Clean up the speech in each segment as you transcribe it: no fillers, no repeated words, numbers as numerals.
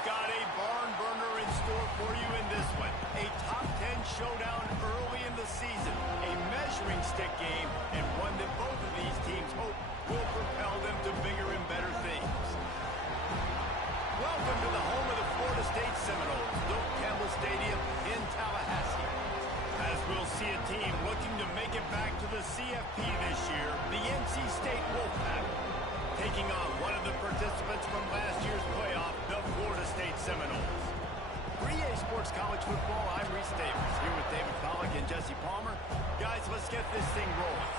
We've got a barn burner in store for you in this one. A top 10 showdown early in the season. A measuring stick game, and one that both of these teams hope will propel them to bigger and better things. Welcome to the home of the Florida State Seminoles, Doak Campbell Stadium in Tallahassee. As we'll see a team looking to make it back to the CFP this year, the NC State Wolfpack, taking on one of the participants from last year's playoff, the Florida State Seminoles. For EA Sports College Football, I'm Reese Davis, here with David Pollack and Jesse Palmer. Guys, let's get this thing rolling.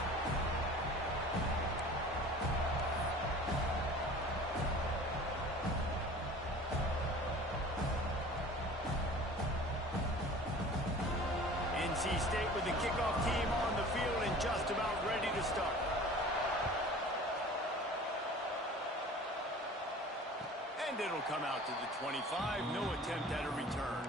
NC State with the kickoff team on the field and just about ready to start. And it'll come out to the 25. No attempt at a return.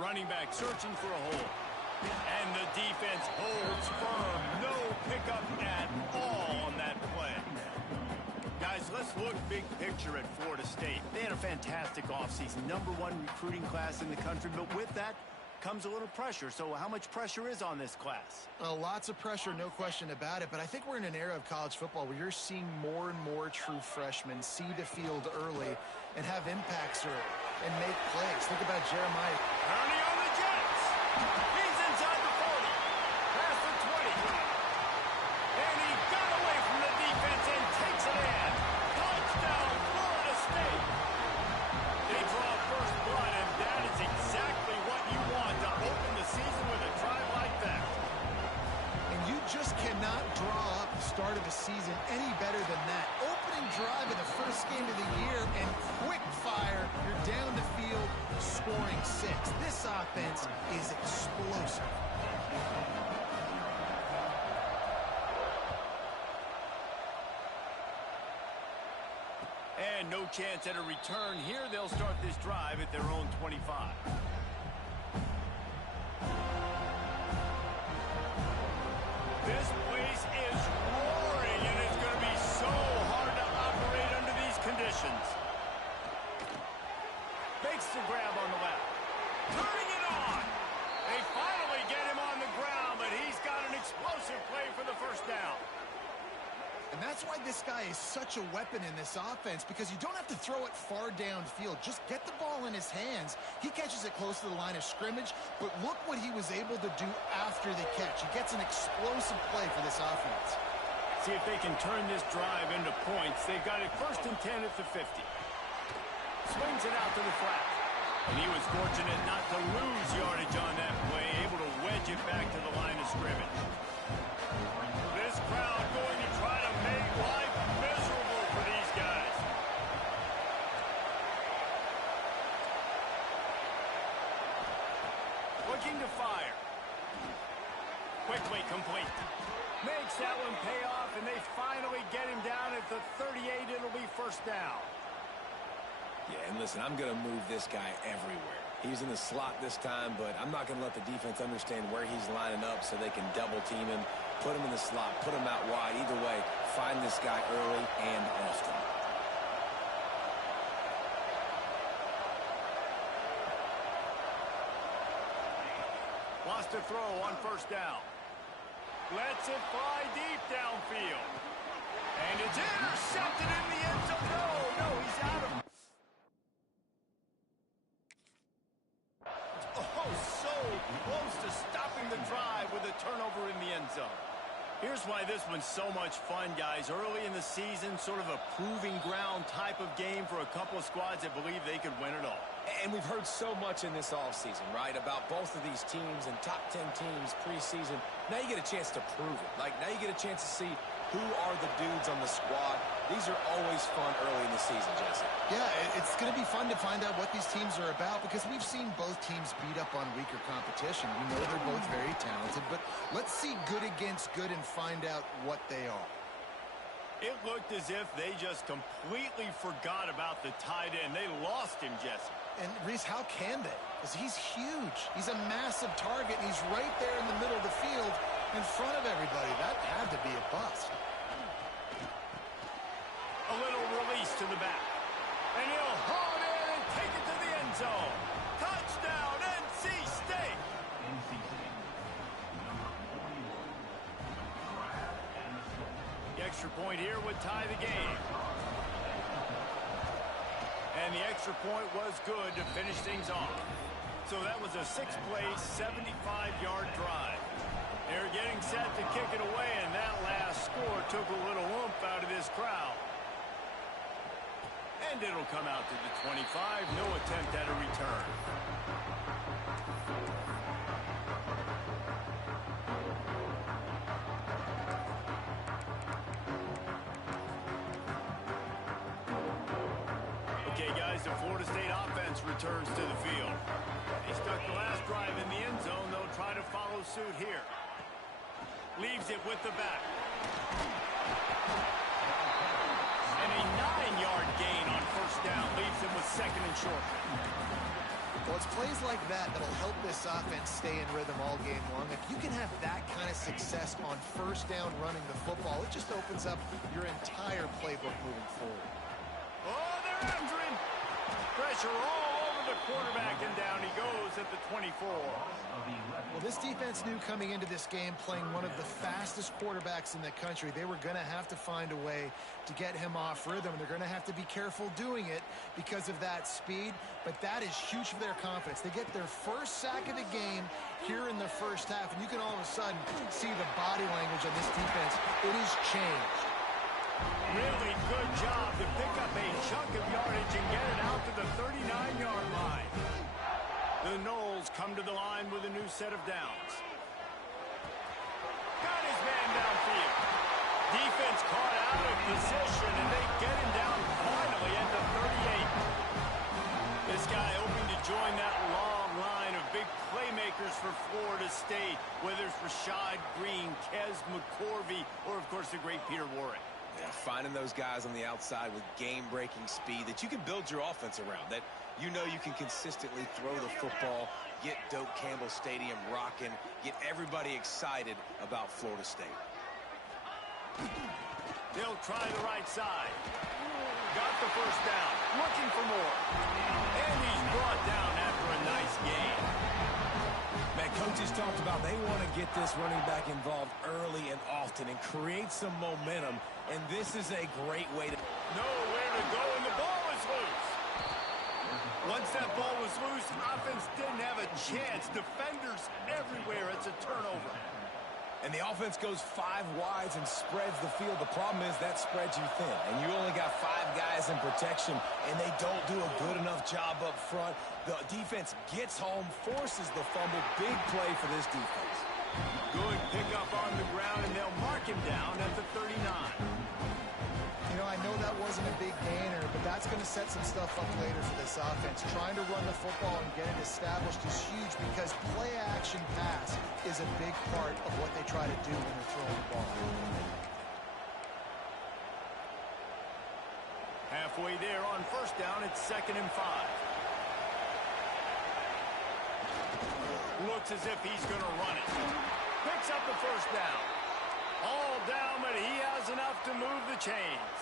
Running back searching for a hole. And the defense holds firm. No pickup at all on that play. Guys, let's look big picture at Florida State. They had a fantastic offseason. #1 recruiting class in the country. But with that comes a little pressure. So how much pressure is on this class? Lots of pressure, no question about it. But I think we're in an era of college football where you're seeing more and more true freshmen see the field early and have impacts early and make plays. Think about Jeremiah. Ernie on the Jets. He's inside the 40. Past the 20. And he got away from the defense and takes it in. Touchdown, Florida State. They draw first blood, and that is exactly what you want to open the season with a drive like that. And you just cannot draw up the start of a season any better than that. Opening drive of the first game of the year and quick fire. You're down the field, scoring 6. This offense is explosive. And no chance at a return here. They'll start this drive at their own 25. This place is roaring, and it's going to be so hard to operate under these conditions. Makes the grab on the left. Turning it on. They finally get him on the ground, but he's got an explosive play for the first down. And that's why this guy is such a weapon in this offense, because you don't have to throw it far downfield. Just get the ball in his hands. He catches it close to the line of scrimmage, but look what he was able to do after the catch. He gets an explosive play for this offense. See if they can turn this drive into points. They've got it 1st and 10 at the 50. Swings it out to the flat. And he was fortunate not to lose yardage on that play, able to wedge it back to the line of scrimmage. This crowd going to try to make life miserable for these guys. Looking to fire. Quickly complete. Makes that one pay off, and they finally get him down at the 38. It'll be first down. Yeah, and listen, I'm going to move this guy everywhere. He's in the slot this time, but I'm not going to let the defense understand where he's lining up so they can double team him, put him in the slot, put him out wide. Either way, find this guy early and often. Lost a throw on first down. Lets it fly deep downfield. And it's intercepted in the end zone. No, he's out of. Oh, so close to stopping the drive with a turnover in the end zone. Here's why this one's so much fun, guys. Early in the season, sort of a proving ground type of game for a couple of squads that believe they could win it all. And we've heard so much in this offseason, right, about both of these teams and top 10 teams preseason. Now you get a chance to prove it. Like, now you get a chance to see Who are the dudes on the squad? These are always fun early in the season, Jesse. Yeah, it's going to be fun to find out what these teams are about because we've seen both teams beat up on weaker competition. We know they're both very talented, but let's see good against good and find out what they are. It looked as if they just completely forgot about the tight end. They lost him, Jesse. And, Reese, how can they? Because he's huge. He's a massive target, and he's right there in the middle of the field in front of everybody. That had to be a bust. A little release to the back. And he'll haul it in and take it to the end zone. Touchdown, NC State. The extra point here would tie the game. And the extra point was good to finish things off. So that was a 6-play, 75-yard drive. They're getting set to kick it away, and that last score took a little oomph out of this crowd. And it'll come out to the 25. No attempt at a return. Okay, guys, the Florida State offense returns to the field. They stuck the last drive in the end zone. They'll try to follow suit here. Leaves it with the back. And a 9-yard gain on first down leaves him with second and short. Well, it's plays like that that'll help this offense stay in rhythm all game long. If you can have that kind of success on first down running the football, it just opens up your entire playbook moving forward. Oh, they're after him. Pressure all over the quarterback, and down he goes at the 24. Well, this defense knew coming into this game, playing one of the fastest quarterbacks in the country, they were going to have to find a way to get him off rhythm. They're going to have to be careful doing it because of that speed, but that is huge for their confidence. They get their first sack of the game here in the first half, and you can all of a sudden see the body language of this defense. It has changed. Really good job to pick up a chunk of yardage and get it out to the 39-yard line. The Noles come to the line with a new set of downs. Got his man downfield. Defense caught out of position, and they get him down finally at the 38. This guy hoping to join that long line of big playmakers for Florida State, whether it's Rashad Green, Kez McCorvey, or, of course, the great Peter Warrick. Yeah, finding those guys on the outside with game-breaking speed that you can build your offense around, that you know you can consistently throw the football, get Doak Campbell Stadium rocking, get everybody excited about Florida State. They'll try the right side. Got the first down, looking for more. And he's brought down after a nice gain. Man, coaches talked about they want to get this running back involved early and often and create some momentum, and this is a great way to... Nowhere to go, and the ball is loose. Once that ball was loose, offense didn't have a chance. Defenders everywhere. It's a turnover. And the offense goes 5 wides and spreads the field. The problem is that spreads you thin, and you only got 5 guys in protection, and they don't do a good enough job up front. The defense gets home, forces the fumble. Big play for this defense. Good pickup on the ground, and they'll mark him down at the 39. You know, I know that wasn't a big gainer, but that's going to set some stuff up later for this offense. Trying to run the football and get it established is huge because play-action pass is a big part of what they try to do when they're throwing the ball. Halfway there on first down, it's 2nd and 5. Looks as if he's going to run it. Picks up the first down. All down, but he has enough to move the chains.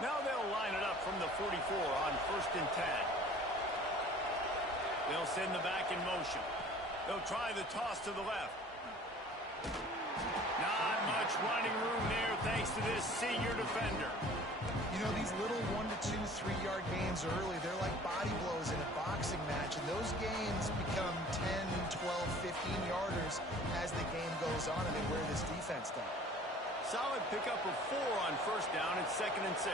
Now they'll line it up from the 44 on 1st and 10. They'll send the back in motion. They'll try the toss to the left. Not much running room there thanks to this senior defender. You know, these little 1 to 2, 3-yard gains early, they're like body blows in a boxing match, and those gains become 10, 12, 15-yarders as the game goes on, and they wear this defense down. Solid pickup of 4 on first down. It's 2nd and 6.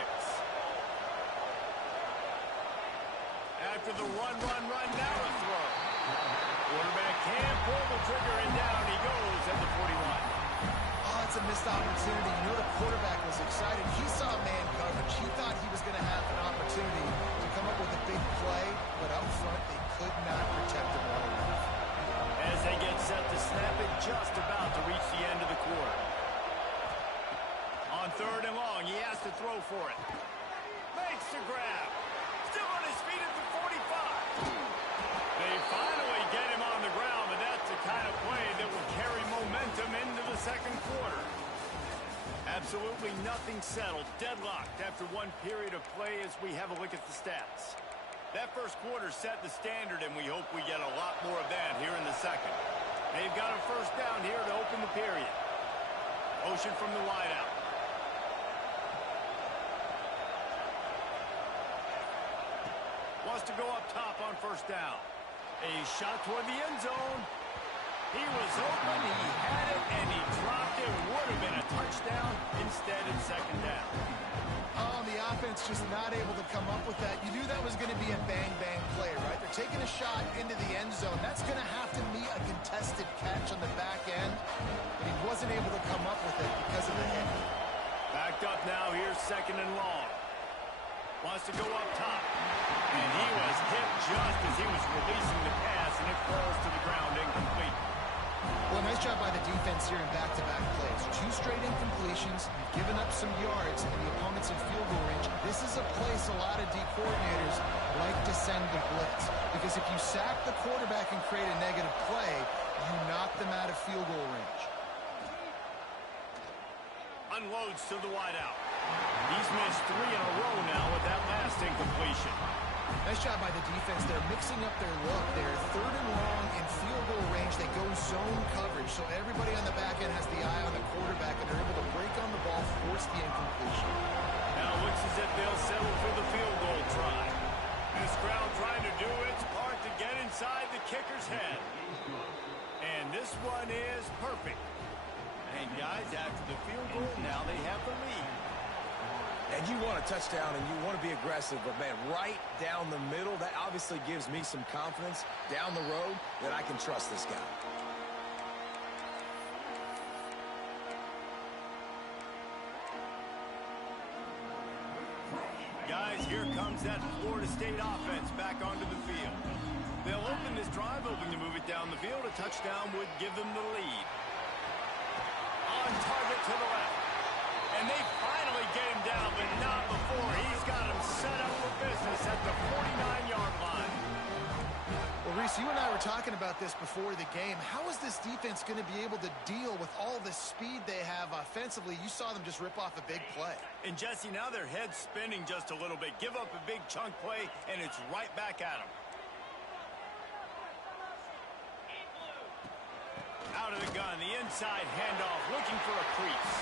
After the run, now a throw. Quarterback can't pull the trigger, and down he goes at the 41. Oh, it's a missed opportunity. You know the quarterback was excited. He saw man coverage. He thought he was going to have an opportunity to come up with a big play, but up front they could not protect him well enough. As they get set to snap it, just about to reach the end of the quarter. On 3rd and long, he has to throw for it. Makes the grab. Still on his feet at the 45. They finally get him on the ground, but that's the kind of play that will carry momentum into the second quarter. Absolutely nothing settled. Deadlocked after one period of play as we have a look at the stats. That first quarter set the standard, and we hope we get a lot more of that here in the second. They've got a first down here to open the period. Motion from the wideout. Wants to go up top on first down. A shot toward the end zone. He was open, he had it, and he dropped it. Would have been a touchdown. Instead, it's second down. Oh, the offense just not able to come up with that. You knew that was going to be a bang-bang play, right? They're taking a shot into the end zone. That's going to have to be a contested catch on the back end, but he wasn't able to come up with it because of the hit. Backed up now, here's 2nd and long. Wants to go up top. And he was hit just as he was releasing the pass, and it falls to the ground incomplete. Well, nice job by the defense here in back-to-back plays. 2 straight incompletions, you've given up some yards, and the opponent's in field goal range. This is a place a lot of D coordinators like to send the blitz, because if you sack the quarterback and create a negative play, you knock them out of field goal range. Unloads to the wideout. He's missed 3 in a row now with that last incompletion. Nice job by the defense. They're mixing up their look. They're 3rd and long in field goal range. They go zone coverage, so everybody on the back end has the eye on the quarterback, and they're able to break on the ball, force the incompletion. Now it looks as if they'll settle for the field goal try. This crowd trying to do its part to get inside the kicker's head. And this one is perfect. And guys, after the field goal, now they have the lead. And you want a touchdown and you want to be aggressive, but man, right down the middle, that obviously gives me some confidence down the road that I can trust this guy. Guys, here comes that Florida State offense back onto the field. They'll open this drive, hoping to move it down the field. A touchdown would give them the lead. On target to the left. And they finally get him down, but not before. He's got him set up for business at the 49-yard line. Well, Reese, you and I were talking about this before the game. How is this defense going to be able to deal with all the speed they have offensively? You saw them just rip off a big play. And, Jesse, now their head's spinning just a little bit. Give up a big chunk play, and it's right back at them. Out of the gun, the inside handoff, looking for a crease.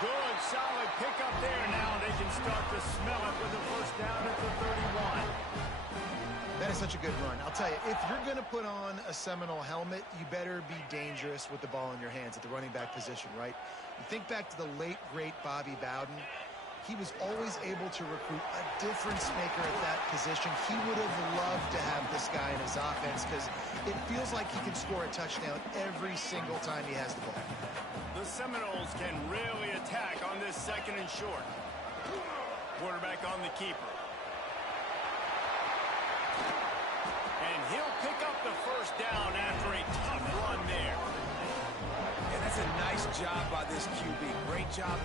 Good, solid pickup there. Now they can start to smell it with a first down at the 31. That is such a good run. I'll tell you, if you're going to put on a Seminole helmet, you better be dangerous with the ball in your hands at the running back position, right? You think back to the late, great Bobby Bowden. He was always able to recruit a difference maker at that position. He would have loved to have this guy in his offense because it feels like he can score a touchdown every single time he has the ball. The Seminoles can really attack on this 2nd and short. Quarterback on the keeper. And he'll pick up the first down after a tough run there. And that's a nice job by this QB. Great job.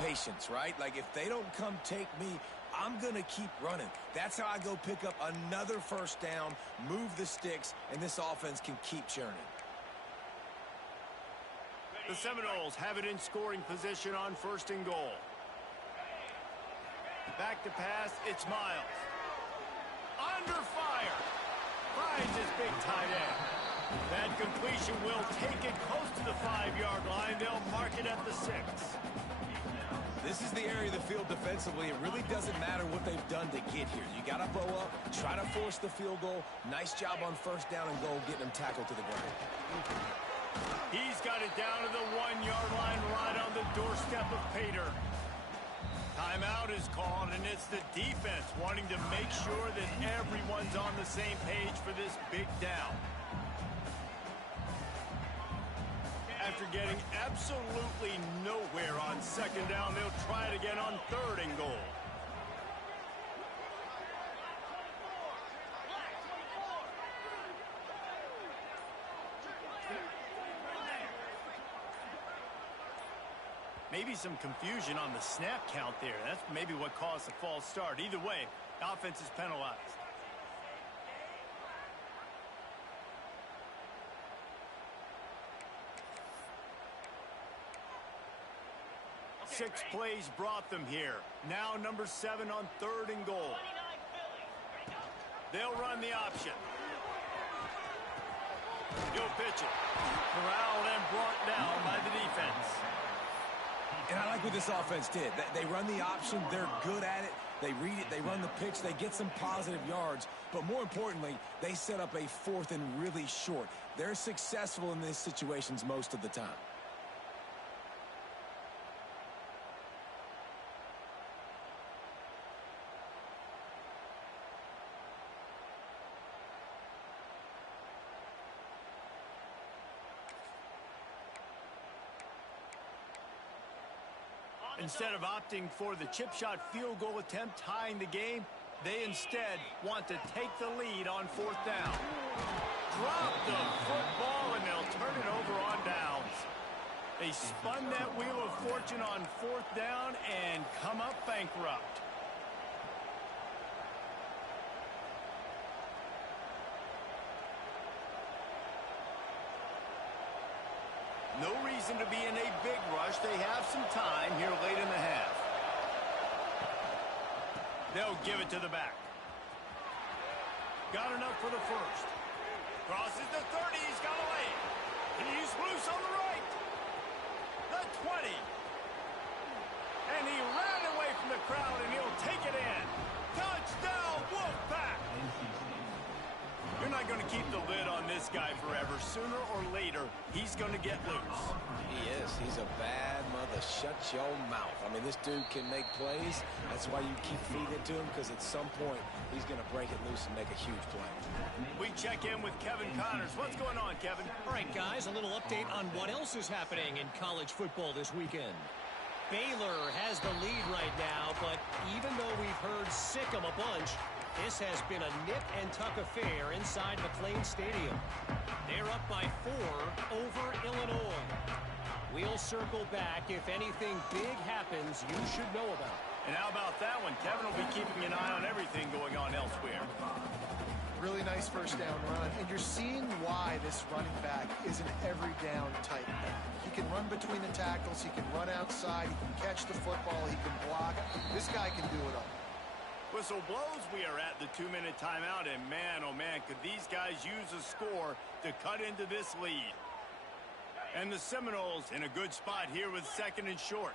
Patience, right? Like, if they don't come take me, I'm going to keep running. That's how I go pick up another first down, move the sticks, and this offense can keep churning. The Seminoles have it in scoring position on 1st and goal. Back to pass, it's Miles. Under fire. Finds his big tight end. That completion will take it close to the 5-yard line. They'll mark it at the 6. This is the area of the field defensively. It really doesn't matter what they've done to get here. You got to bow up, try to force the field goal. Nice job on first down and goal, getting them tackled to the ground. He's got it down to the 1-yard line right on the doorstep of Pater. Timeout is called, and it's the defense wanting to make sure that everyone's on the same page for this big down. After getting absolutely nowhere on second down, they'll try it again on third and goal. Maybe some confusion on the snap count there. That's maybe what caused the false start. Either way, offense is penalized. Six plays brought them here. Now number 7 on third and goal. They'll run the option. He'll pitch it. Corralled and brought down by the defense. And I like what this offense did. They run the option. They're good at it. They read it. They run the pitch. They get some positive yards. But more importantly, they set up a fourth and really short. They're successful in these situations most of the time. Instead of opting for the chip shot field goal attempt tying the game, they instead want to take the lead on fourth down. Drop the football and they'll turn it over on downs. They spun that wheel of fortune on fourth down and come up bankrupt. No reason to be in a big rush. They have some time here late in the half. They'll give it to the back. Got enough for the first. Crosses the 30. He's got a lane. He's loose on the right. The 20. And he ran away from the crowd, and he'll take it in. Touchdown, Wolfpack! You're not going to keep the lid on this guy forever. Sooner or later, he's going to get loose. He is. He's a bad mother. Shut your mouth. I mean, this dude can make plays. That's why you keep feeding it to him, because at some point, he's going to break it loose and make a huge play. We check in with Kevin Connors. What's going on, Kevin? All right, guys, a little update on what else is happening in college football this weekend. Baylor has the lead right now, but even though we've heard sick 'em a bunch, this has been a nip-and-tuck affair inside McLean Stadium. They're up by 4 over Illinois. We'll circle back. If anything big happens, you should know about. And how about that one? Kevin will be keeping an eye on everything going on elsewhere. Really nice first down run. And you're seeing why this running back is an every down type back. He can run between the tackles. He can run outside. He can catch the football. He can block. This guy can do it all. Whistle blows. We are at the 2-minute timeout, and man, oh man, could these guys use a score to cut into this lead. And the Seminoles in a good spot here with second and short.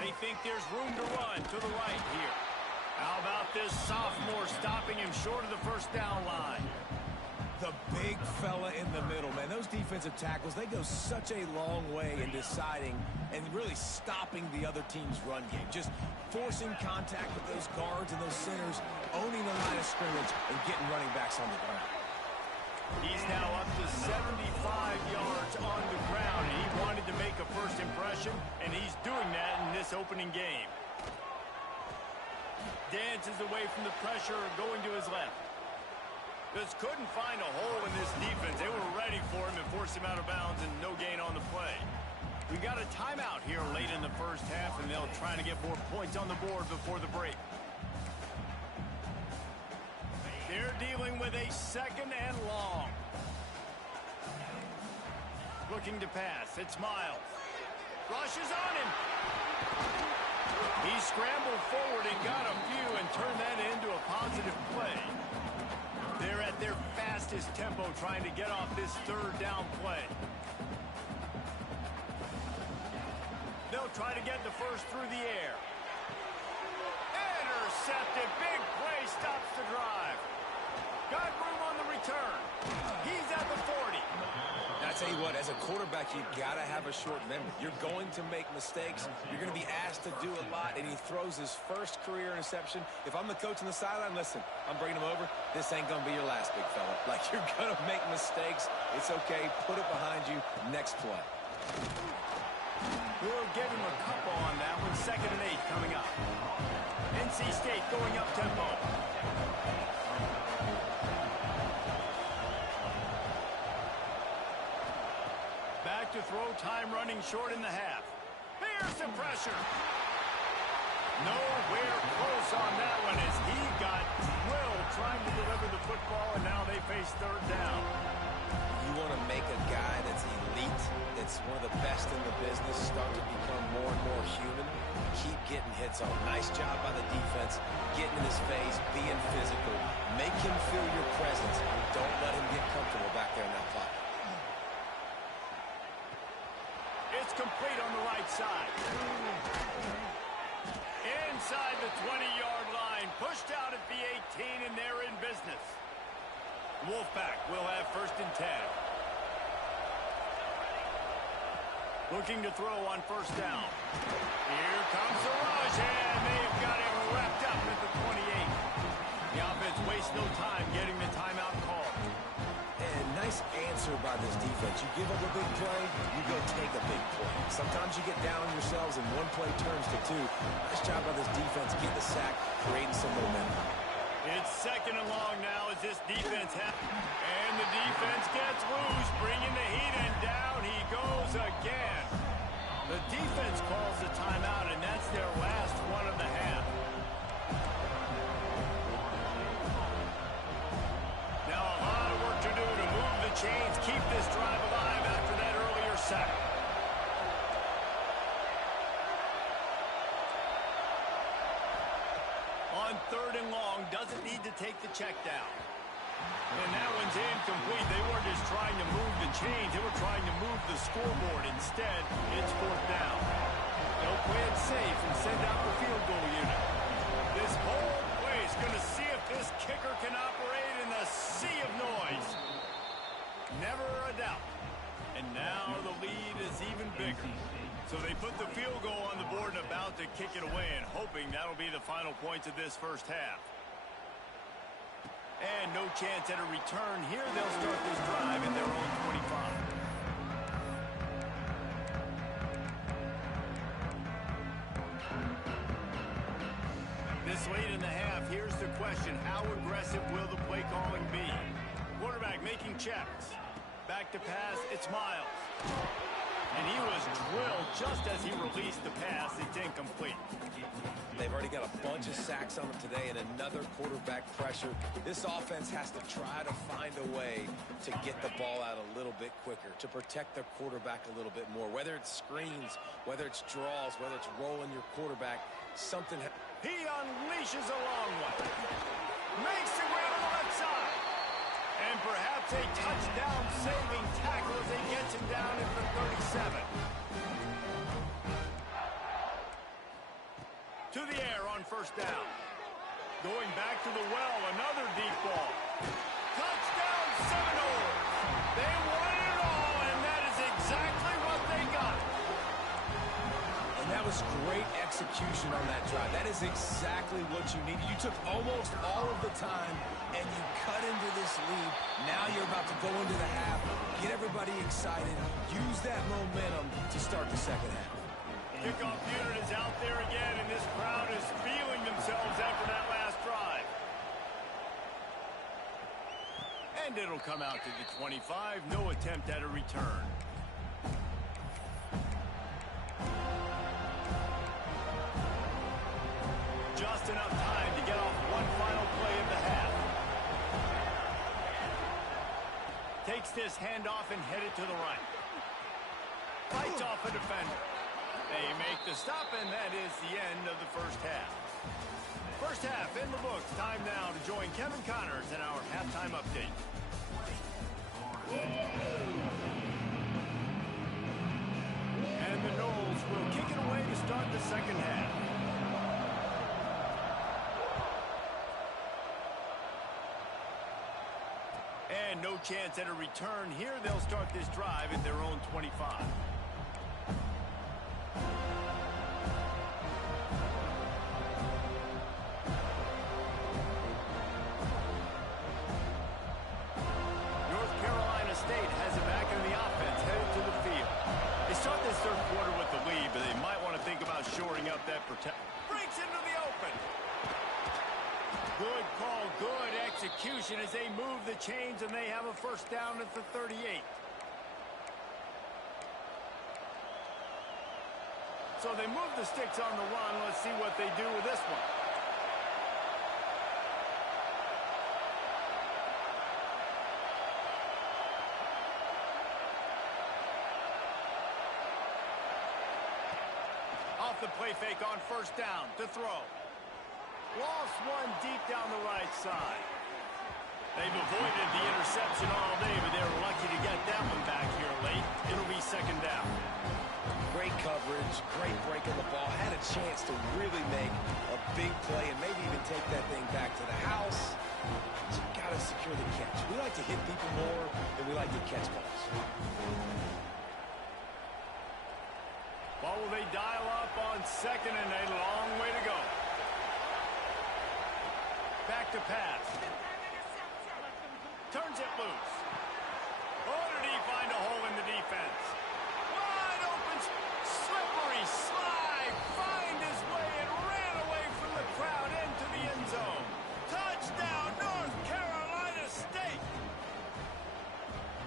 They think there's room to run to the right here. How about this sophomore stopping him short of the first down line? The big fella in the middle, man. Those defensive tackles, they go such a long way in deciding and really stopping the other team's run game. Just forcing contact with those guards and those centers, owning the line of scrimmage, and getting running backs on the ground. He's now up to 75 yards on the ground. He wanted to make a first impression, and he's doing that in this opening game. Dances away from the pressure, going to his left. Just couldn't find a hole in this defense. They were ready for him and forced him out of bounds, and no gain on the play. We got a timeout here late in the first half, and they'll try to get more points on the board before the break. They're dealing with a second and long. Looking to pass. It's Miles. Rushes on him. He scrambled forward and got a few and turned that into a positive play. They're at their fastest tempo trying to get off this third down play. They'll try to get the first through the air. intercepted. Big play stops the drive. Got room on the return. He's at the 40. I tell you what, as a quarterback, you got to have a short memory. You're going to make mistakes. You're going to be asked to do a lot, and he throws his first career interception. If I'm the coach on the sideline, listen, I'm bringing him over. This ain't going to be your last, big fella. Like, you're going to make mistakes. It's okay. Put it behind you. Next play. We'll give him a couple on that one. 2nd and 8 coming up. NC State going up tempo. Back to throw, time running short in the half. Here's some pressure. Nowhere close on that one as he got drilled trying to deliver the football, and now they face 3rd down. You want to make a guy that's elite, that's one of the best in the business, start to become more and more human. Keep getting hits on. Nice job by the defense, getting in his face, being physical. Make him feel your presence. Don't let him get comfortable back there in that pocket. It's complete on the right side. Inside the 20-yard line. Pushed out at the 18, and they're in business. Wolfpack will have 1st and 10. Looking to throw on 1st down. Here comes the rush, and they've got him wrapped up at the 28. The offense wastes no time getting the timeout call. And nice answer by this defense. You give up a big play, you go take a big play. Sometimes you get down on yourselves and one play turns to 2. Nice job by this defense getting the sack, creating some momentum. It's 2nd and long now as this defense and the defense gets loose, bringing the heat, and down he goes again. The defense calls the timeout, and that's their last one of the half. Now a lot of work to do to move the chains, keep this drive alive after that earlier sack. On 3rd and long, doesn't need to take the check down. And that one's incomplete. They weren't just trying to move the chains. They were trying to move the scoreboard. Instead, it's 4th down. They'll play it safe and send out the field goal unit. This whole play is going to see if this kicker can operate in the sea of noise. Never a doubt. And now the lead is even bigger. So they put the field goal on the board and about to kick it away, and hoping that'll be the final points of this 1st half. And no chance at a return here. They'll start this drive in their own 25. This late in the half, here's the question. How aggressive will the play calling be? Quarterback making checks. Back to pass, it's Miles. And he was drilled just as he released the pass. It's incomplete. They've already got a bunch of sacks on them today and another quarterback pressure. This offense has to try to find a way to get the ball out a little bit quicker, to protect their quarterback a little bit more. Whether it's screens, whether it's draws, whether it's rolling your quarterback, something. He unleashes a long one. Makes the grab on the left side. And perhaps a touchdown-saving tackle as he gets him down at the 37. To the air on 1st down. Going back to the well, another deep ball. Touchdown Seminoles! They won it all, and that is exactly what they got. And that was great execution on that drive. That is exactly what you needed. You took almost all of the time, and you cut into this lead. Now you're about to go into the half, get everybody excited, use that momentum to start the 2nd half. Kickoff unit is out there again, and this crowd is feeling themselves after that last drive. And it'll come out to the 25. No attempt at a return. Just enough time to get off one final play of the half. Takes this handoff and headed to the right. Fights off a defender. They make the stop, and that is the end of the 1st half. 1st half in the books. Time now to join Kevin Connors in our halftime update. And the Noles will kick it away to start the 2nd half. and no chance at a return. Here they'll start this drive at their own 25. North Carolina State has it back in the offense, headed to the field. They start this third quarter with the lead, but they might want to think about shoring up that protection. Breaks into the open. Good call, good execution as they move the chains, and they have a first down at the 38. So they move the sticks on the run. Let's see what they do with this one. Off the play fake on first down to throw. Lost one deep down the right side. They've avoided the interception all day, but they were lucky to get that one back here late. It'll be second down. Great coverage, great break of the ball. Had a chance to really make a big play and maybe even take that thing back to the house. But you got to secure the catch. We like to hit people more than we like to catch balls. Ball will they dial up on second and a long way to go. Back to pass. Turns it loose. Oh, did he find a hole in the defense? Wide open, slippery slide. Find his way and ran away from the crowd into the end zone. Touchdown, North Carolina State.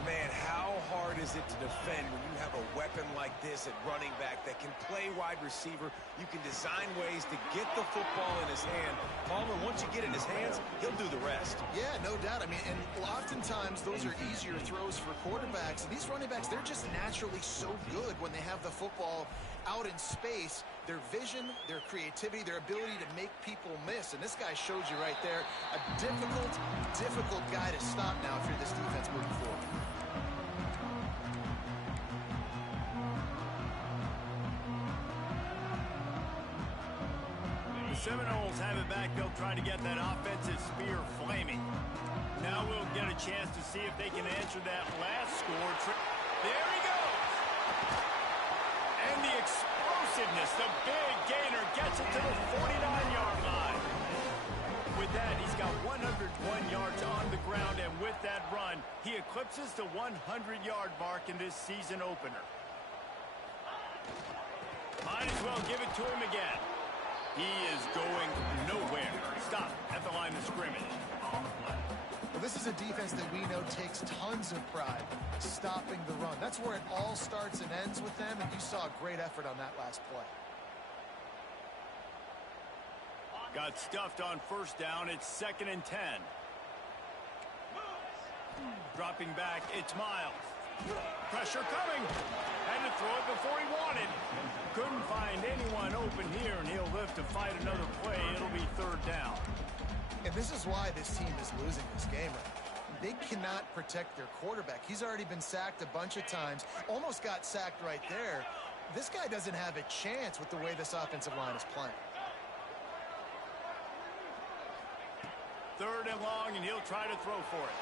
Man, how hard is it to defend when you have a weapon like this at running back that can play wide receiver? You can design ways to get the football in his hand. Palmer, once you get it in his hands, he'll do the rest. Yeah, no doubt. I mean, and oftentimes those are easier throws for quarterbacks. And these running backs, they're just naturally so good when they have the football out in space. Their vision, their creativity, their ability to make people miss. And this guy showed you right there a difficult guy to stop now if you're this defense moving forward. Seminoles have it back. They'll try to get that offensive spear flaming. Now we'll get a chance to see if they can answer that last score. There he goes. And the explosiveness, the big gainer, gets it to the 49-yard line. With that, he's got 101 yards on the ground, and with that run, he eclipses the 100-yard mark in this season opener. Might as well give it to him again. He is going nowhere. Stop at the line of scrimmage. Well, this is a defense that we know takes tons of pride stopping the run. That's where it all starts and ends with them, and you saw a great effort on that last play. Got stuffed on first down. It's 2nd and 10. Dropping back, it's Miles. Pressure coming. Had to throw it before he wanted. Couldn't find anyone open here, and he'll live to fight another play. It'll be 3rd down. And this is why this team is losing this game right now. They cannot protect their quarterback. He's already been sacked a bunch of times. Almost got sacked right there. This guy doesn't have a chance with the way this offensive line is playing. 3rd and long, and he'll try to throw for it.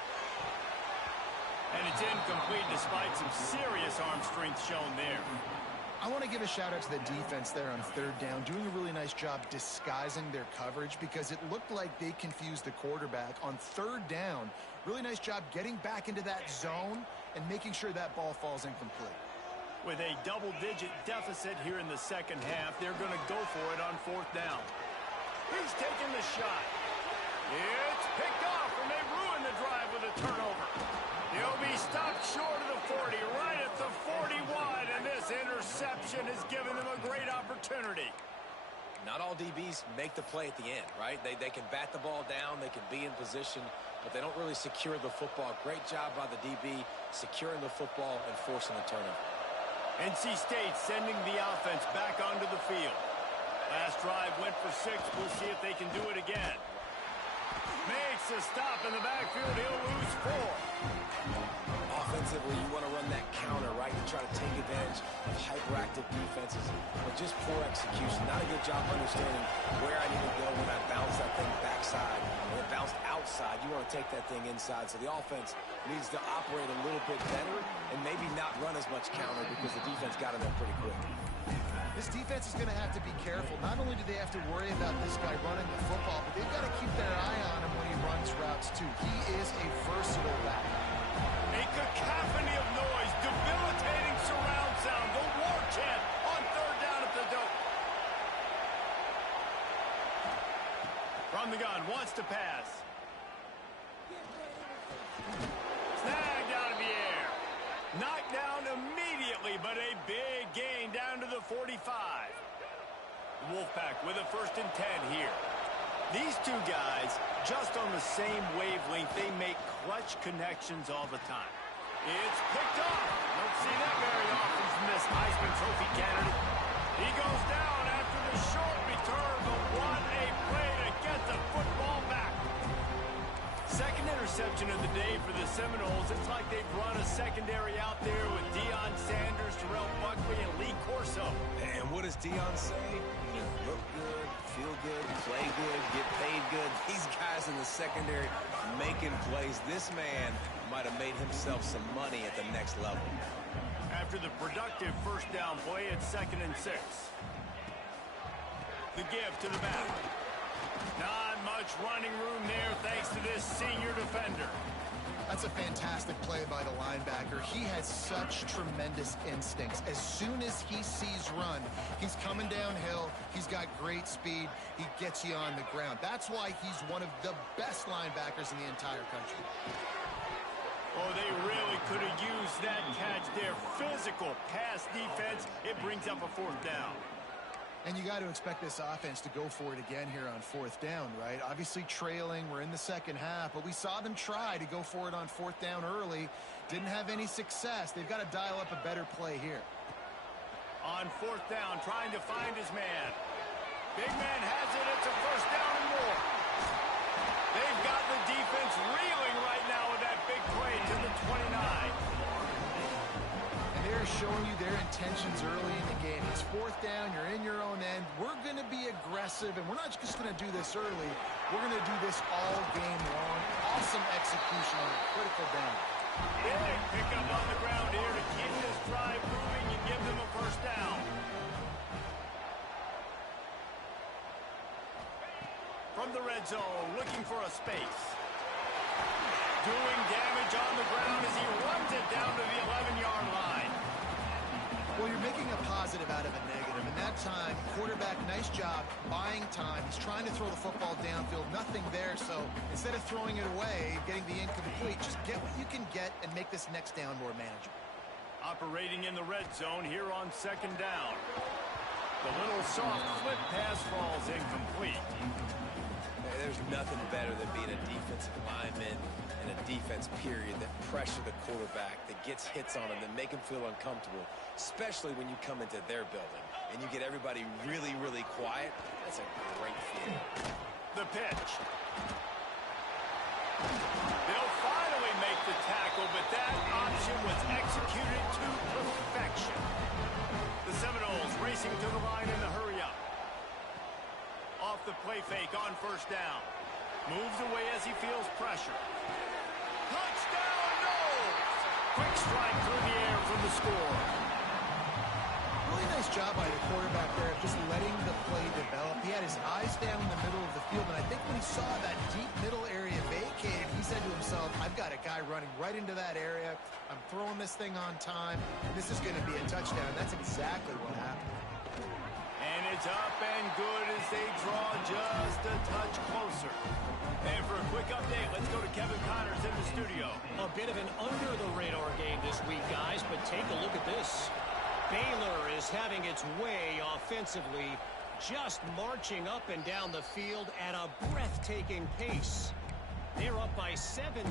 And it's incomplete despite some serious arm strength shown there. I want to give a shout out to the defense there on 3rd down, doing a really nice job disguising their coverage because it looked like they confused the quarterback on 3rd down. Really nice job getting back into that zone and making sure that ball falls incomplete. With a double-digit deficit here in the second half, they're going to go for it on 4th down. He's taking the shot. It's picked off, and they ruin the drive with a turnover. He'll be stopped short of the 40, right at the 41, and this interception has given them a great opportunity. Not all DBs make the play at the end, right? They can bat the ball down, they can be in position, but they don't really secure the football. Great job by the DB securing the football and forcing the turnover. NC State sending the offense back onto the field. Last drive went for 6. We'll see if they can do it again. Makes a stop in the backfield. He'll lose 4. offensively, you want to run that counter, right? You try to take advantage of hyperactive defenses, but just poor execution. Not a good job understanding where I need to go when I bounce that thing backside. When it bounced outside, you want to take that thing inside. So the offense needs to operate a little bit better and maybe not run as much counter because the defense got in there pretty quick. This defense is going to have to be careful. Not only do they have to worry about this guy running the football, but they've got to keep their eye on him when he runs routes, too. He is a versatile back. A cacophony of noise, debilitating surround sound, the war chant on third down at the dope. From the gun, wants to pass. Snagged out of the air. Knocked down immediately, but a big gain down to the 45. Wolfpack with a 1st and 10 here. These two guys, just on the same wavelength, they make clutch connections all the time. It's picked up. Don't see that very often from this Heisman Trophy candidate. He goes down after the short return, but what a play to get the football back. Second interception of the day for the Seminoles. It's like they've run a secondary out there with Deion Sanders, Terrell Buckley, and Lee Corso. And what does Deion say? Look good, feel good, play good, get paid good. These guys in the secondary making plays. This man might have made himself some money at the next level. After the productive first down play, it's 2nd and 6. The give to the back. Not much running room there thanks to this senior defender. That's a fantastic play by the linebacker. He has such tremendous instincts. As soon as he sees run, he's coming downhill. He's got great speed. He gets you on the ground. That's why he's one of the best linebackers in the entire country. Oh, they really could have used that catch there. Physical pass defense. It brings up a 4th down. And you got to expect this offense to go for it again here on 4th down, right? Obviously trailing. We're in the second half, but we saw them try to go for it on 4th down early. Didn't have any success. They've got to dial up a better play here. On 4th down, trying to find his man. Big man has it. It's a 1st down and more. They've got the defense reeling right now with that big play to the 29. They're showing you their intentions early in the game. It's 4th down. You're in your own end. We're going to be aggressive, and we're not just going to do this early. We're going to do this all game long. Awesome execution on a critical down. Big pickup on the ground here to keep this drive moving and give them a 1st down. From the red zone, looking for a space. Doing damage on the ground as he runs it down to the 11-yard line. Well, you're making a positive out of a negative. And that time, quarterback, nice job buying time. He's trying to throw the football downfield. Nothing there. So instead of throwing it away, getting the incomplete, just get what you can get and make this next down more manageable. Operating in the red zone here on 2nd down. The little soft flip pass falls incomplete. There's nothing better than being a defensive lineman and a defense period that pressure the quarterback, that gets hits on him, that make him feel uncomfortable, especially when you come into their building and you get everybody really, really quiet. That's a great feeling. The pitch. They'll finally make the tackle, but that option was executed to perfection. The Seminoles racing to the line in the hurry up. Off the play fake on 1st down. Moves away as he feels pressure. Touchdown, Noles! Quick strike through the air from the score. Really nice job by the quarterback there, just letting the play develop. He had his eyes down in the middle of the field, and I think when he saw that deep middle area vacated, he said to himself, I've got a guy running right into that area. I'm throwing this thing on time. This is going to be a touchdown. That's exactly what happened. And it's up and good as they draw just a touch closer. And for a quick update, let's go to Kevin Connors in the studio. A bit of an under-the-radar game this week, guys, but take a look at this. Baylor is having its way offensively, just marching up and down the field at a breathtaking pace. They're up by 17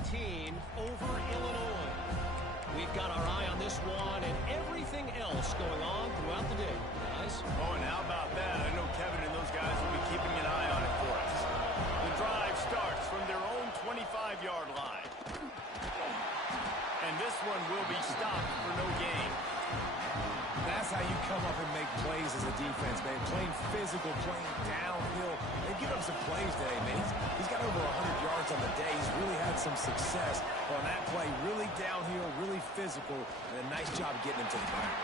over Illinois. We've got our eye on this one and everything else going on throughout the day, guys. Oh, and how about that? I know Kevin and those guys will be keeping an eye on it for us. The drive starts from their own 25-yard line. And this one will him make plays as a defense, man. Playing physical, playing downhill. They've given up some plays today, man. He's got over 100 yards on the day. He's really had some success on that play. Really downhill, really physical, and a nice job getting him to the ground.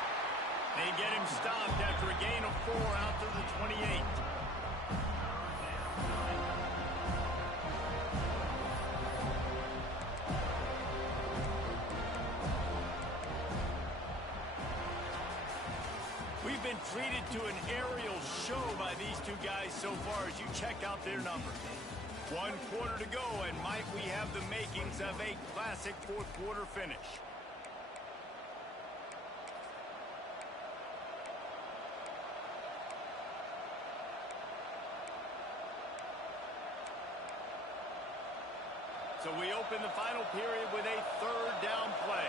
They get him stopped after a gain of 4 out to the 28. We've been treated to an aerial show by these two guys so far as you check out their numbers. 1 quarter to go, and might we have the makings of a classic fourth quarter finish. So we open the final period with a 3rd down play.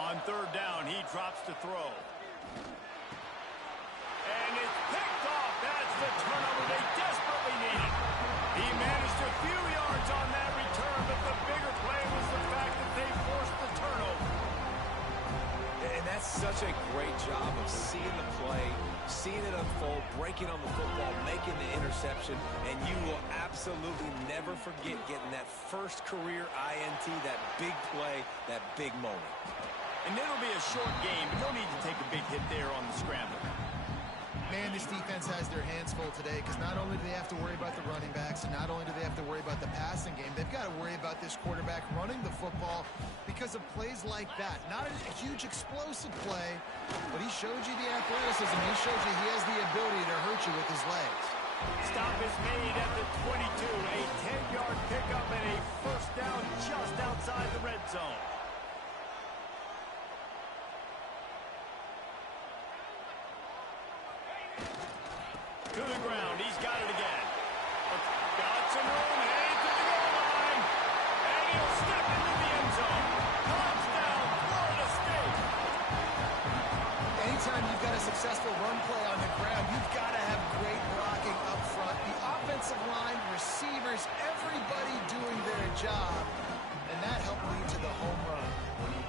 On 3rd down, he drops to throw. And it's picked off. That's the turnover they desperately needed. He managed a few yards on that return, but the bigger play was the fact that they forced the turnover. And that's such a great job of seeing the play, seeing it unfold, breaking on the football, making the interception, and you will absolutely never forget getting that first career INT, that big play, that big moment. And it'll be a short game, but no need to take a big hit there on the scramble. Man, this defense has their hands full today because not only do they have to worry about the running backs and not only do they have to worry about the passing game, they've got to worry about this quarterback running the football because of plays like that. Not a huge explosive play, but he showed you the athleticism. He showed you he has the ability to hurt you with his legs. Stop is made at the 22. A 10-yard pickup and a first down just outside the red zone. To the ground. He's got it again. Got some room. Headed to the goal line. And he'll step into the end zone. Touchdown, Florida State. Anytime you've got a successful run play on the ground, you've got to have great blocking up front. The offensive line, receivers, everybody doing their job. And that helped lead to the home run.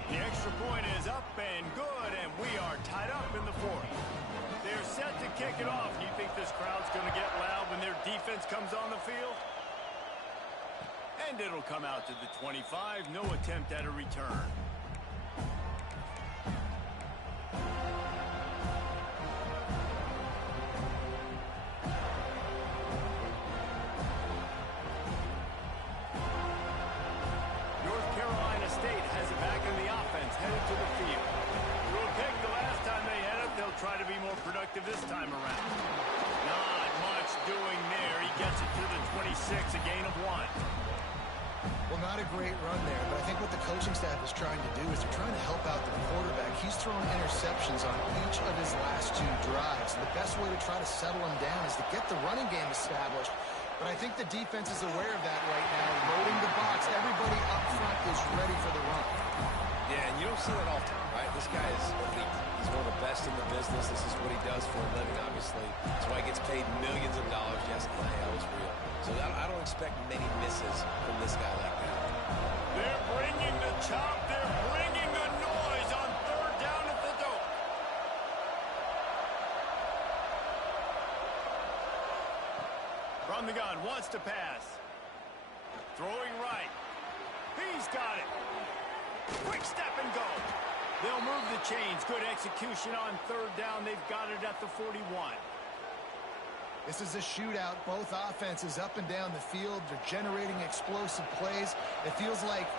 The extra point is up and good, and we are tied up in the 4th. They're set to kick it off. Do you think this crowd's going to get loud when their defense comes on the field? And it'll come out to the 25. No attempt at a return. North Carolina State has it back in the offense, headed to the field. Threw a pick the last time they had it. They'll try to be more productive this time around. Not much doing there. He gets it to the 26, a gain of 1. Well, not a great run there, but I think what the coaching staff is trying to do is they're trying to help out the quarterback. He's thrown interceptions on each of his last 2 drives. The best way to try to settle him down is to get the running game established. But I think the defense is aware of that right now, loading the box. Everybody up front is ready for the run. Yeah, and you don't see that often, right? This guy is elite. He's one of the best in the business. This is what he does for a living, obviously. That's why he gets paid millions of dollars. Yes, NIL is real. So I don't expect many misses from this guy like that. They're bringing the chop. They're bringing the noise on 3rd down at the dope. From the gun, wants to pass. Throwing right. He's got it. Quick step and go. They'll move the chains. Good execution on 3rd down. They've got it at the 41. This is a shootout. Both offenses up and down the field. They're generating explosive plays. It feels like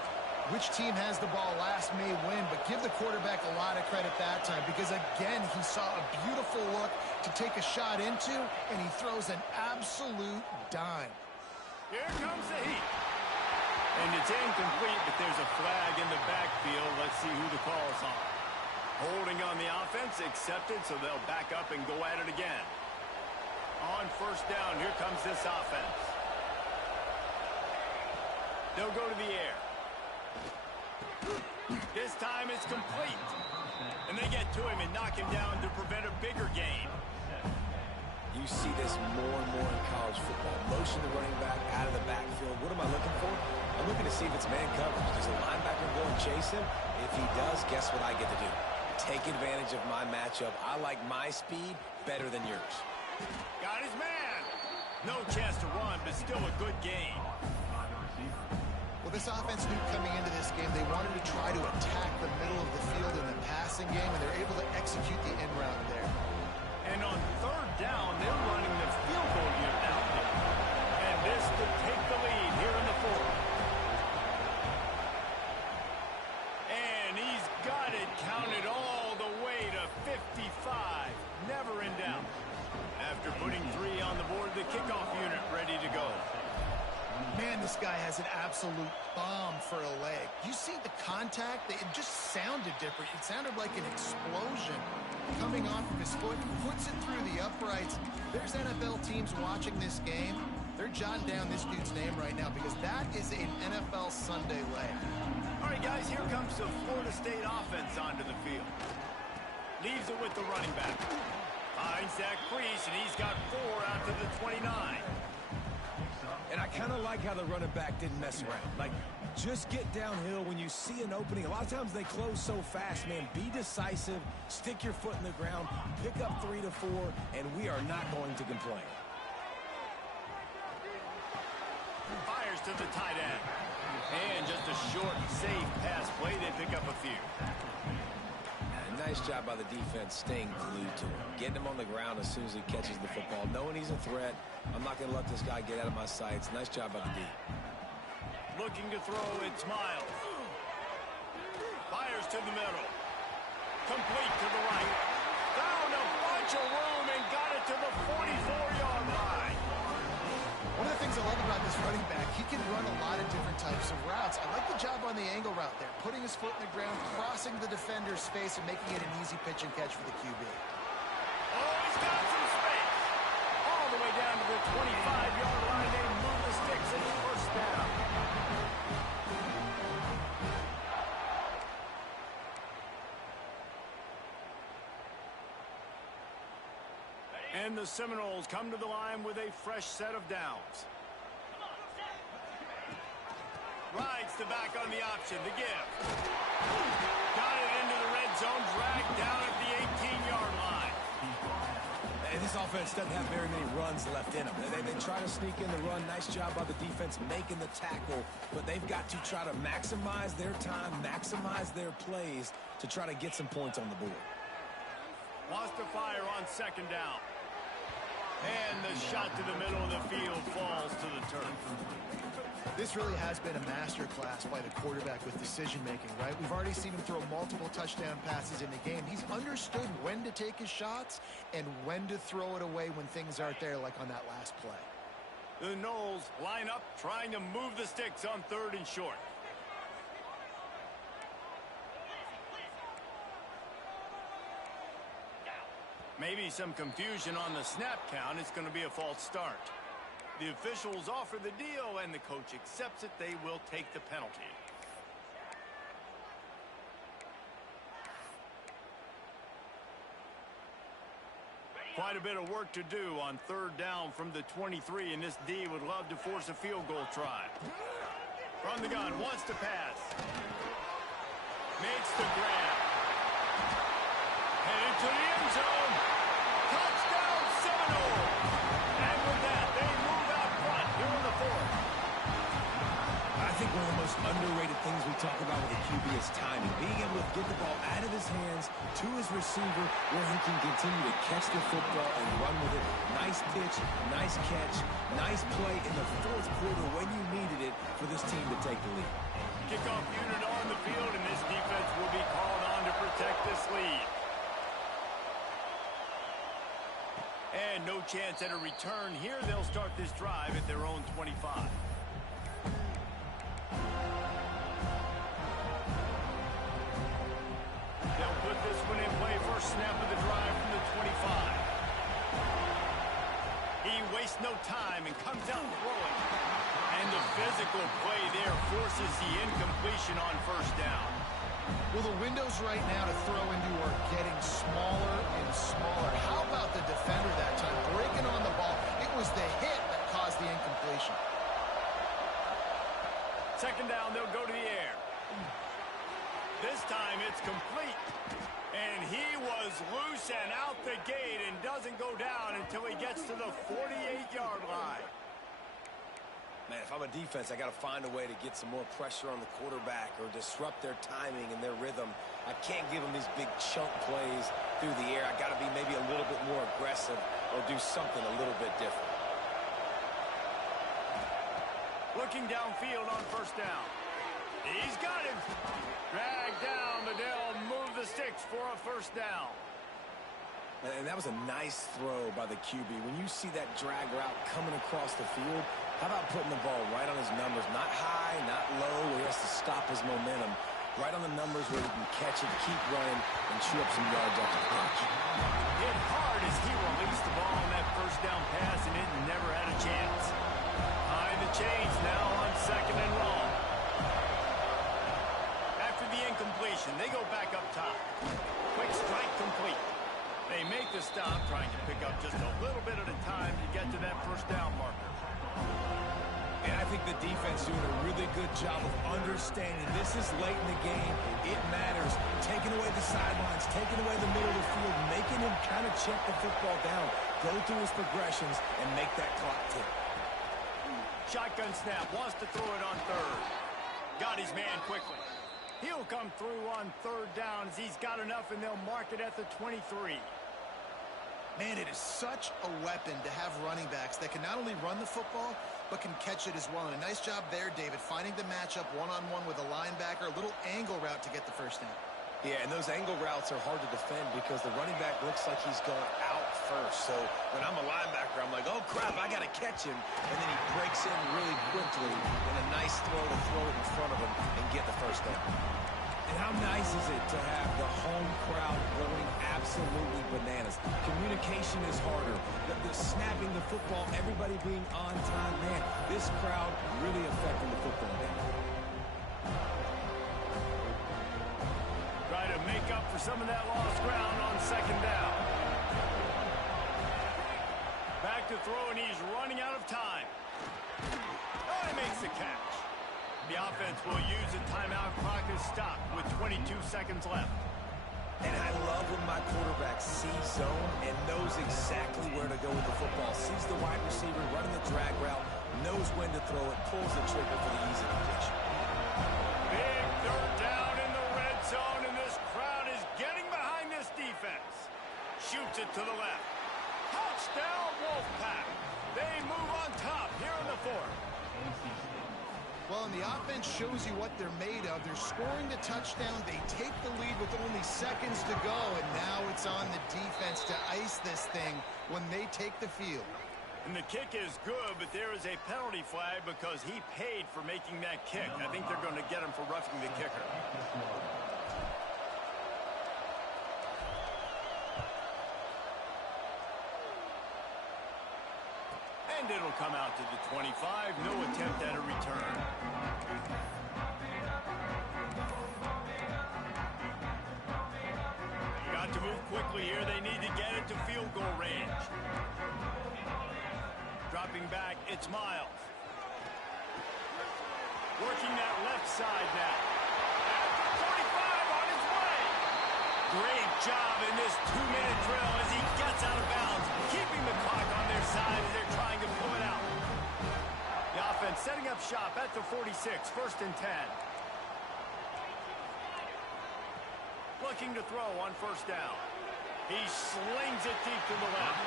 which team has the ball last may win, but give the quarterback a lot of credit that time because, again, he saw a beautiful look to take a shot into, and he throws an absolute dime. Here comes the heat. And it's incomplete, but there's a flag in the backfield. Let's see who the call is on. Holding on the offense, accepted, so they'll back up and go at it again. On 1st down, here comes this offense. They'll go to the air. This time it's complete. And they get to him and knock him down to prevent a bigger gain. You see this more and more in college football. Motion the running back out of the backfield. What am I looking for? I'm looking to see if it's man coverage. Does a linebacker go and chase him? If he does, guess what I get to do? Take advantage of my matchup. I like my speed better than yours. Got his man. No chance to run, but still a good game. Well, this offense knew coming into this game they wanted to try to attack the middle of the field in the passing game, and they're able to execute the end route there. And on third down, they're running the field goal unit out there. And this to take the lead here in the fourth. And he's got it counted all the way to 55. Never in doubt. After putting 3 on the board, the kickoff unit ready to go. Man, this guy has an absolute bomb for a leg. You see the contact? It just sounded different. It sounded like an explosion coming off of his foot. Puts it through the uprights. There's NFL teams watching this game. They're jotting down this dude's name right now because that is an NFL Sunday leg. All right, guys, here comes the Florida State offense onto the field. Leaves it with the running back. Finds that crease, and he's got 4 out to the 29. And I kind of like how the running back didn't mess around. Like, just get downhill when you see an opening. A lot of times they close so fast, man. Be decisive, stick your foot in the ground, pick up 3 to 4, and we are not going to complain. Fires to the tight end. And just a short, safe pass play. They pick up a few. Nice job by the defense staying glued to him. Getting him on the ground as soon as he catches the football. Knowing he's a threat. I'm not going to let this guy get out of my sights. Nice job by the D. Looking to throw, it's Miles. Fires to the middle. Complete to the right. Found a bunch of room and got it to the 44-yard line. One of the things I love about this running back, he can run a lot of different types of routes. I like the job on the angle route there, putting his foot in the ground, crossing the defender's face, and making it an easy pitch and catch for the QB. Oh, he's got some space. All the way down to the 25-yard line. They move the sticks and it's first down. And the Seminoles come to the line with a fresh set of downs. Rides the back on the option, the give. Got it into the red zone, dragged down at the 18-yard line. And this offense doesn't have very many runs left in them. They try to sneak in the run. Nice job by the defense making the tackle, but they've got to try to maximize their time, maximize their plays to try to get some points on the board. Wants to fire on second down. And the shot to the middle of the field falls to the turf. This really has been a masterclass by the quarterback with decision-making, right? We've already seen him throw multiple touchdown passes in the game. He's understood when to take his shots and when to throw it away when things aren't there, like on that last play. The Noles line up, trying to move the sticks on 3rd and short. Maybe some confusion on the snap count. It's going to be a false start. The officials offer the deal, and the coach accepts it. They will take the penalty. Quite a bit of work to do on 3rd down from the 23, and this D would love to force a field goal try. From the gun, wants to pass. Makes the grab. Headed to the end zone. Touchdown, Seminoles. And with that, they move out front here in the 4th. I think one of the most underrated things we talk about with a QB is timing. Being able to get the ball out of his hands to his receiver where he can continue to catch the football and run with it. Nice pitch, nice catch, nice play in the 4th quarter when you needed it for this team to take the lead. Kickoff unit on the field, and this defense will be called on to protect this lead. And no chance at a return here. They'll start this drive at their own 25. They'll put this one in play. First snap of the drive from the 25. He wastes no time and comes out throwing. And the physical play there forces the incompletion on first down. Well, the windows right now to throw into are getting smaller and smaller. How about the defender that time breaking on the ball? It was the hit that caused the incompletion. Second down, they'll go to the air. This time it's complete. And he was loose and out the gate and doesn't go down until he gets to the 48-yard line. Man, if I'm a defense, I got to find a way to get some more pressure on the quarterback or disrupt their timing and their rhythm. I can't give them these big chunk plays through the air. I got to be maybe a little bit more aggressive or do something a little bit different. Looking downfield on first down. He's got him. Dragged down, but they'll move the sticks for a first down. And that was a nice throw by the QB. When you see that drag route coming across the field, how about putting the ball right on his numbers? Not high, not low, where he has to stop his momentum. Right on the numbers where he can catch it, keep running, and chew up some yards after the catch. Hit hard as he released the ball on that first down pass, and it never had a chance. Behind the chains now on second and long. After the incompletion, they go back up top. Quick strike complete. They make the stop, trying to pick up just a little bit at a time to get to that first down marker. And I think the defense doing a really good job of understanding this is late in the game. It matters. Taking away the sidelines, taking away the middle of the field, making him kind of check the football down, go through his progressions, and make that clock tick. Shotgun snap, wants to throw it on third. Got his man quickly. He'll come through on third down as he's got enough, and they'll mark it at the 23. Man, it is such a weapon to have running backs that can not only run the football, but can catch it as well. And a nice job there, David, finding the matchup one-on-one with a linebacker, a little angle route to get the first down. Yeah, and those angle routes are hard to defend because the running back looks like he's going out first. So when I'm a linebacker, I'm like, oh, crap, I got to catch him. And then he breaks in really quickly in a nice throw to throw it in front of him and get the first down. And how nice is it to have the home crowd going absolutely bananas? Communication is harder. The snapping the football, everybody being on time. Man, this crowd really affecting the football game. Try to make up for some of that lost ground on second down. Back to throw, and he's running out of time. Oh, he makes the catch. The offense will use a timeout. Clock is stopped with 22 seconds left. And I love when my quarterback sees zone and knows exactly where to go with the football. Sees the wide receiver running the drag route, knows when to throw it, pulls the trigger for the easy completion. Big third down in the red zone, and this crowd is getting behind this defense. Shoots it to the left. Touchdown, Wolfpack. They move on top here in the fourth. Well, and the offense shows you what they're made of. They're scoring the touchdown. They take the lead with only seconds to go, and now it's on the defense to ice this thing when they take the field. And the kick is good, but there is a penalty flag because he paid for making that kick. I think they're going to get him for roughing the kicker. And it'll come out to the 25. No attempt at a return. Got to move quickly here. They need to get it to field goal range. Dropping back, it's Miles. Working that left side now. At the 45 on his way. Great job in this 2-minute drill as he gets out of bounds, keeping the clock on their side as they're trying to pull it out. The offense setting up shop at the 46, first and 10. Looking to throw on first down. He slings it deep to the left.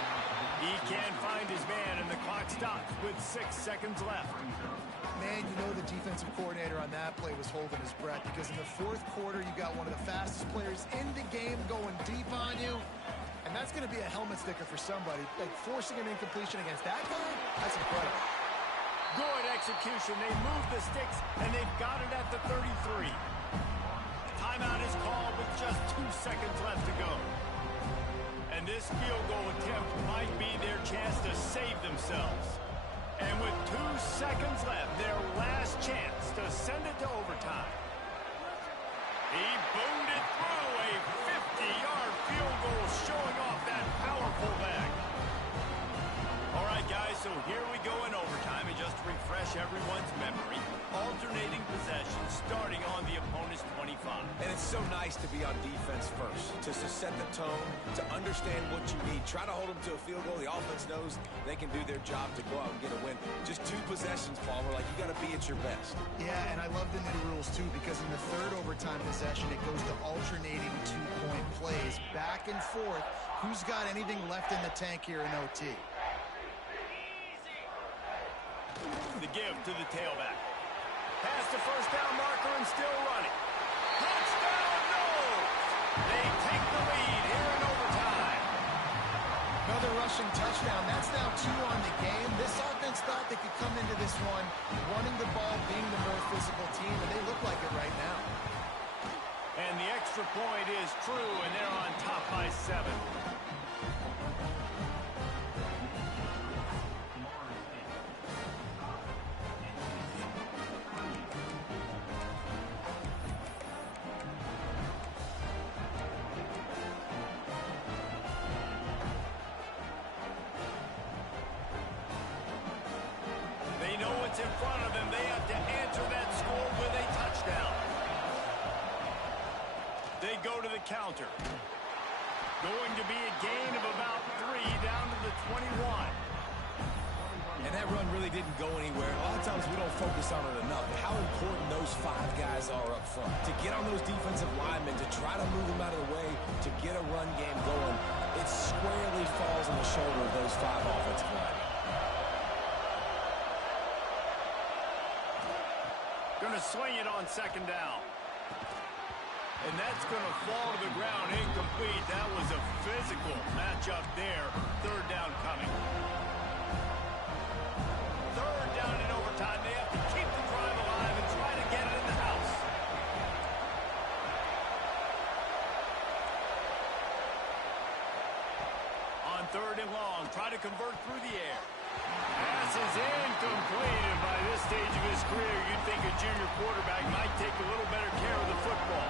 He can't find his man, and the clock stops with 6 seconds left. Man, you know the defensive coordinator on that play was holding his breath because in the fourth quarter, you got one of the fastest players in the game going deep on you, and that's going to be a helmet sticker for somebody. Like forcing an incompletion against that guy, that's incredible. Good execution. They move the sticks, and they've got it at the 33. Timeout is called with just 2 seconds left to go. And this field goal attempt might be their chance to save themselves. And with 2 seconds left, their last chance to send it to overtime. He boomed it through a 50-yard field goal, showing off that powerful leg. All right, guys, so here we go in overtime. And just to refresh everyone's memory, alternating spot. And it's so nice to be on defense first, to set the tone, to understand what you need. Try to hold them to a field goal. The offense knows they can do their job to go out and get a win. Just 2 possessions, Palmer. Like, you got to be at your best. Yeah, and I love the new rules, too, because in the third overtime possession, it goes to alternating 2-point plays, back and forth. Who's got anything left in the tank here in OT? The give to the tailback. Pass the first down marker and still running. Touchdown, no! They take the lead here in overtime. Another rushing touchdown. That's now 2 on the game. This offense thought they could come into this one running the ball, being the more physical team, and they look like it right now. And the extra point is true, and they're on top by 7. In front of them, they have to answer that score with a touchdown. They go to the counter. Going to be a gain of about 3 down to the 21. And that run really didn't go anywhere. A lot of times we don't focus on it enough. How important those 5 guys are up front. To get on those defensive linemen, to try to move them out of the way, to get a run game going, it squarely falls on the shoulder of those 5 offensive linemen. Going to swing it on second down. And that's going to fall to the ground incomplete. That was a physical matchup there. Third down coming. Third down in overtime. They have to keep the drive alive and try to get it in the house. On third and long, try to convert through the air. Pass is incomplete, and by this stage of his career, you'd think a junior quarterback might take a little better care of the football.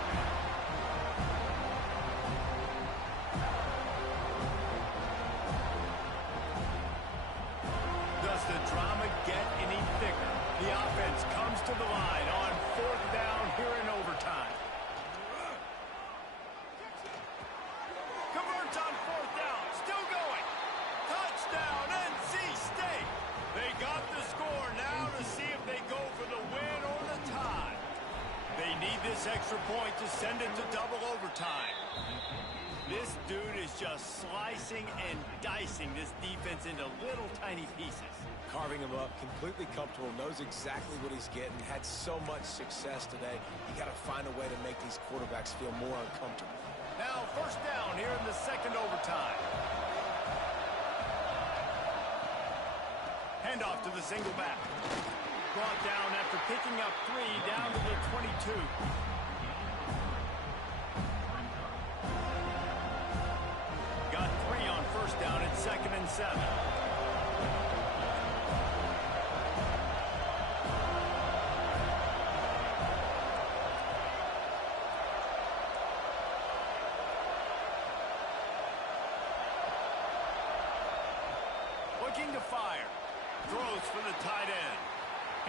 Does the drama get any thicker? The offense comes to the line on fourth down here in overtime. Converts on fourth down, still going. Touchdown, NC State. They got the score now to see if they go for the win or the tie. They need this extra point to send it to double overtime. This dude is just slicing and dicing this defense into little tiny pieces. Carving him up, completely comfortable, knows exactly what he's getting, had so much success today. You got to find a way to make these quarterbacks feel more uncomfortable. Now first down here in the second overtime. Handoff to the single back. Brought down after picking up 3 down to the 22. Got 3 on first down at 2nd and 7. Looking to fire. Throws for the tight end.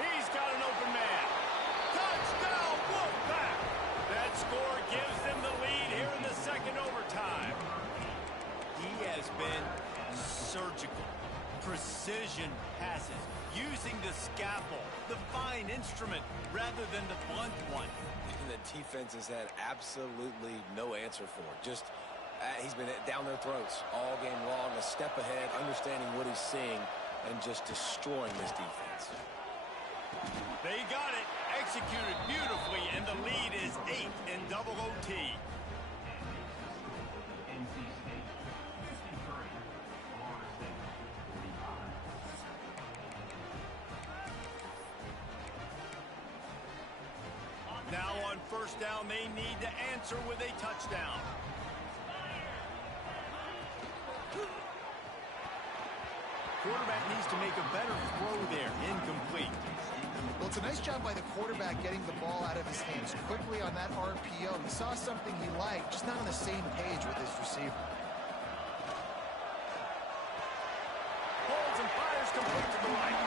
He's got an open man. Touchdown, Wolfpack! That score gives them the lead here in the second overtime. He has been surgical. Precision passes. Using the scalpel, the fine instrument, rather than the blunt one. And the defense has had absolutely no answer for it. Just he's been down their throats all game long, a step ahead, understanding what he's seeing, and just destroying this defense. They got it, executed beautifully, and the lead is 8 in double OT. Now on first down, they need to answer with a touchdown. Quarterback needs to make a better throw there. Incomplete. Well, it's a nice job by the quarterback getting the ball out of his hands quickly on that RPO. He saw something he liked, just not on the same page with his receiver. Holds and fires complete to the right.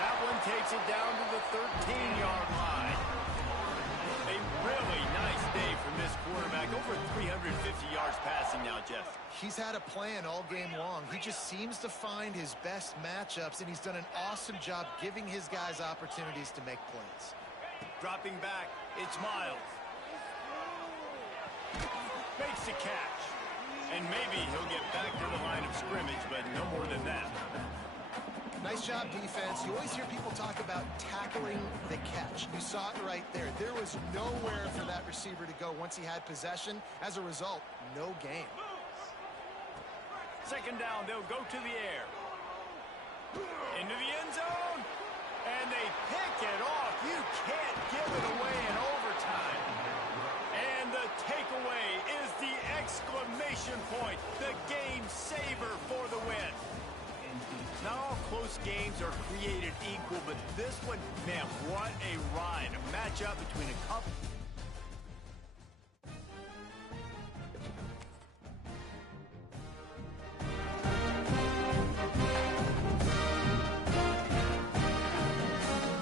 That one takes it down to the 13-yard line. A really nice day from this quarterback. Over 350 yards passing now, Jeff. He's had a plan all game long. He just seems to find his best matchups, and he's done an awesome job giving his guys opportunities to make plays. Dropping back, it's Miles. Makes the catch. And maybe he'll get back to the line of scrimmage, but no more than that. Nice job, defense. You always hear people talk about tackling the catch. You saw it right there. There was nowhere for that receiver to go once he had possession. As a result, no gain. Second down, they'll go to the air. Into the end zone. And they pick it off. You can't give it away in overtime. And the takeaway is the exclamation point. The game saver for the win. Not all close games are created equal, but this one, man, what a ride. A matchup between a couple.